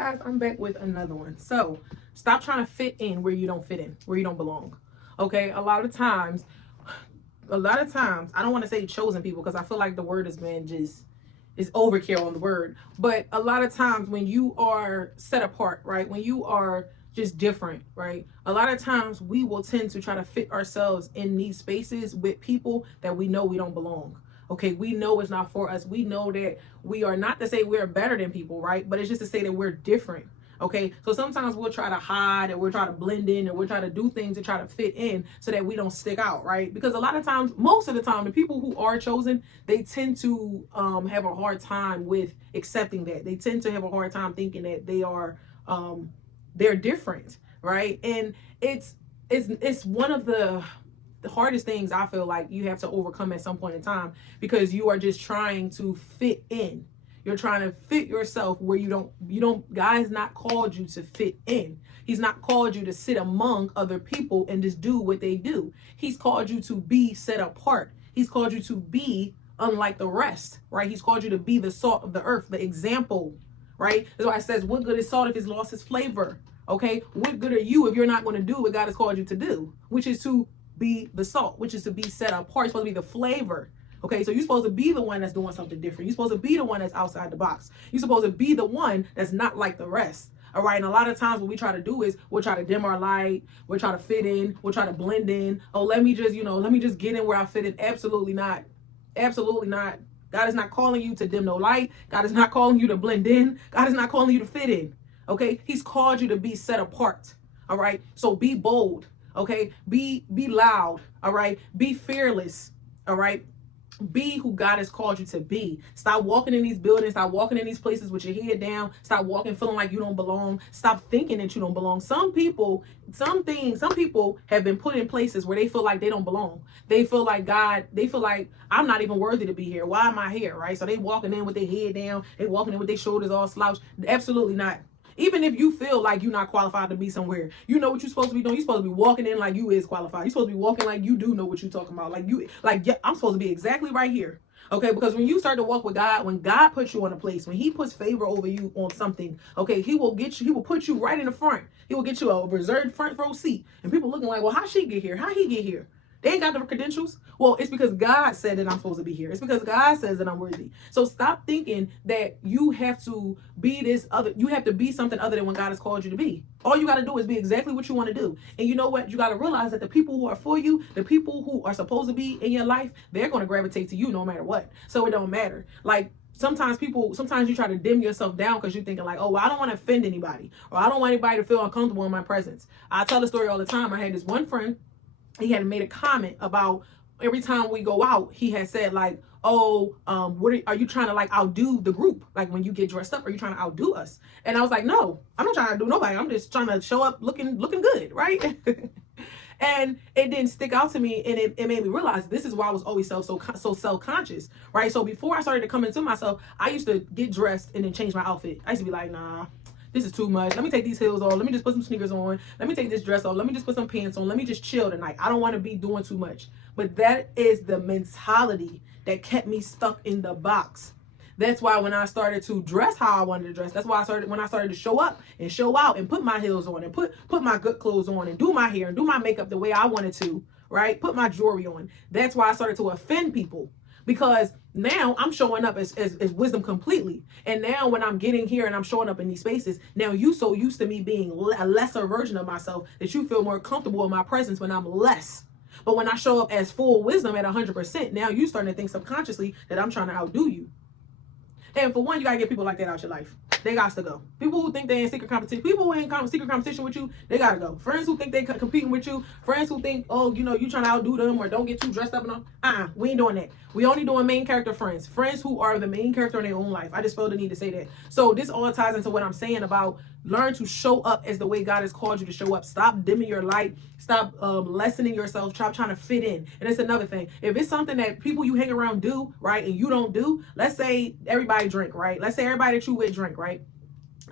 guys, I'm back with another one. So stop trying to fit in where you don't fit in, where you don't belong. Okay, a lot of times, I don't want to say chosen people because I feel like the word has been just is overkill on the word. But a lot of times when you are set apart, right? When you are just different, right? A lot of times we will tend to try to fit ourselves in these spaces with people that we know we don't belong. Okay, we know it's not for us. We know that we are not to say we're better than people, right? But it's just to say that we're different. Okay, so sometimes we'll try to hide and we'll try to blend in and we'll try to do things to try to fit in so that we don't stick out, right? Because a lot of times, most of the time, the people who are chosen, they tend to have a hard time with accepting that. They tend to have a hard time thinking that they're different, right? And it's one of the hardest things I feel like you have to overcome at some point in time because you are just trying to fit in. You're trying to fit yourself where you don't, God has not called you to fit in. He's not called you to sit among other people and just do what they do. He's called you to be set apart. He's called you to be unlike the rest, right? He's called you to be the salt of the earth, the example, right? That's why it says, what good is salt if it's lost its flavor? Okay, what good are you if you're not going to do what God has called you to do, which is to be the salt, which is to be set apart. You're supposed to be the flavor. Okay, so you're supposed to be the one that's doing something different. You're supposed to be the one that's outside the box. You're supposed to be the one that's not like the rest. All right, and a lot of times what we try to do is we'll try to dim our light, we'll try to fit in, we'll try to blend in. Oh, let me just get in where I fit in. Absolutely not. Absolutely not. God is not calling you to dim no light. God is not calling you to blend in. God is not calling you to fit in. Okay, He's called you to be set apart. All right, so be bold. Okay, be loud. All right, be fearless. All right, be who God has called you to be. Stop walking in these buildings. Stop walking in these places with your head down. Stop walking feeling like you don't belong. Stop thinking that you don't belong. Some people have been put in places where they feel like they don't belong. They feel like I'm not even worthy to be here. Why am I here? Right? So they walking in with their head down. They walking in with their shoulders all slouched. Absolutely not. Even if you feel like you're not qualified to be somewhere, you know what you're supposed to be doing. You're supposed to be walking in like you is qualified. You're supposed to be walking like you do know what you're talking about. Yeah, I'm supposed to be exactly right here. Okay, because when you start to walk with God, when God puts you on a place, when He puts favor over you on something, okay, He will put you right in the front. He will get you a reserved front row seat. And people looking like, well, how she get here? How he get here? They ain't got the credentials. Well, it's because God said that I'm supposed to be here. It's because God says that I'm worthy. So stop thinking that you have to be you have to be something other than what God has called you to be. All you got to do is be exactly what you want to do. And you know what? You got to realize that the people who are for you, the people who are supposed to be in your life, they're going to gravitate to you no matter what. So it don't matter. Like, sometimes you try to dim yourself down because you're thinking like, oh, well, I don't want to offend anybody, or I don't want anybody to feel uncomfortable in my presence. I tell the story all the time. I had this one friend. He had made a comment about every time we go out, he had said like, oh, are you trying to like outdo the group? Like when you get dressed up, are you trying to outdo us? And I was like, no, I'm not trying to do nobody. I'm just trying to show up looking good, right? And it didn't stick out to me, and it made me realize this is why I was always so self-conscious, right? So before I started to come into myself, I used to get dressed and then change my outfit. I used to be like, nah, this is too much. Let me take these heels off. Let me just put some sneakers on. Let me take this dress off. Let me just put some pants on. Let me just chill tonight. I don't want to be doing too much. But that is the mentality that kept me stuck in the box. That's why when I started to dress how I wanted to dress, that's why when I started to show up and show out and put my heels on and put my good clothes on and do my hair and do my makeup the way I wanted to, right? Put my jewelry on. That's why I started to offend people. Because now I'm showing up as wisdom completely. And now when I'm getting here and I'm showing up in these spaces, now you so used to me being a lesser version of myself that you feel more comfortable in my presence when I'm less. But when I show up as full wisdom at 100%, now you starting to think subconsciously that I'm trying to outdo you. And for one, you got to get people like that out your life. They got to go. People who think they in secret competition, people who ain't secret competition with you, they got to go. Friends who think they competing with you, friends who think, oh, you trying to outdo them or don't get too dressed up and all. We ain't doing that. We only doing main character friends. Friends who are the main character in their own life. I just felt the need to say that. So this all ties into what I'm saying about learn to show up as the way God has called you to show up. Stop dimming your light. Stop lessening yourself. Stop trying to fit in. And it's another thing. If it's something that people you hang around do, right, and you don't do, let's say everybody drink, right? Let's say everybody that you with drink, right?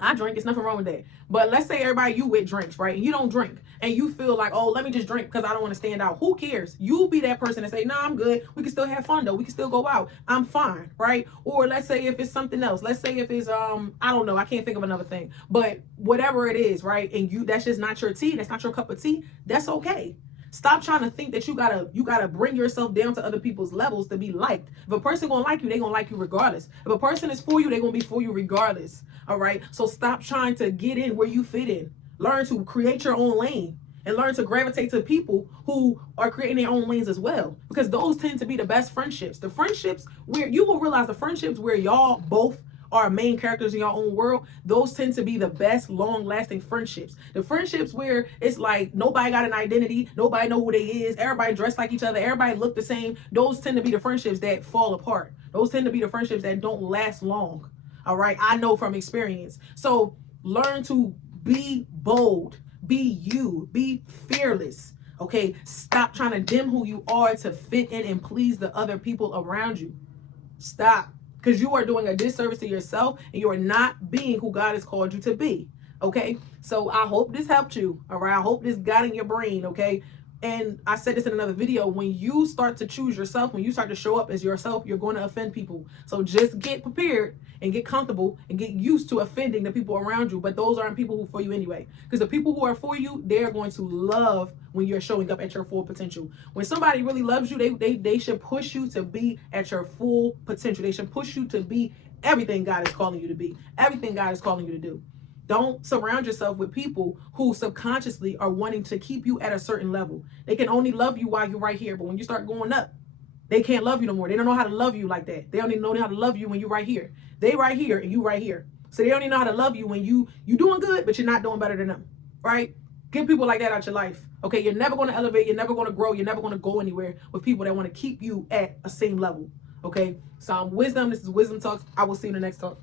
I drink, it's nothing wrong with that. But let's say everybody you with drinks, right? And you don't drink. And you feel like, oh, let me just drink because I don't want to stand out. Who cares? You be that person and say, nah, I'm good. We can still have fun though. We can still go out. I'm fine, right? Or let's say if it's something else. Let's say if it's I don't know, I can't think of another thing. But whatever it is, right? And you that's just not your tea, that's not your cup of tea, that's okay. Stop trying to think that you gotta bring yourself down to other people's levels to be liked. If a person gonna like you, they gonna like you regardless. If a person is for you, they gonna be for you regardless. All right. So stop trying to get in where you fit in. Learn to create your own lane and learn to gravitate to people who are creating their own lanes as well. Because those tend to be the best friendships. The friendships where you will realize the friendships where y'all both are main characters in your own world, those tend to be the best long-lasting friendships. The friendships where it's like nobody got an identity, nobody know who they is, everybody dressed like each other, everybody look the same, those tend to be the friendships that fall apart. Those tend to be the friendships that don't last long. All right, I know from experience. So learn to be bold, be you, be fearless. Okay, stop trying to dim who you are to fit in and please the other people around you. Stop. Because you are doing a disservice to yourself and you are not being who God has called you to be. Okay. So I hope this helped you. All right. I hope this got in your brain. Okay. And I said this in another video. When you start to choose yourself, when you start to show up as yourself, you're going to offend people. So just get prepared and get comfortable and get used to offending the people around you. But those aren't people who are for you anyway. Because the people who are for you, they're going to love when you're showing up at your full potential. When somebody really loves you, they should push you to be at your full potential. They should push you to be everything God is calling you to be, everything God is calling you to do. Don't surround yourself with people who subconsciously are wanting to keep you at a certain level. They can only love you while you're right here. But when you start going up, they can't love you no more. They don't know how to love you like that. They don't even know how to love you when you're right here. They right here and you right here. So they don't even know how to love you when you doing good, but you're not doing better than them. Right? Get people like that out your life. Okay, you're never going to elevate. You're never going to grow. You're never going to go anywhere with people that want to keep you at a same level. Okay, so wisdom. This is Wisdom Talks. I will see you in the next talk.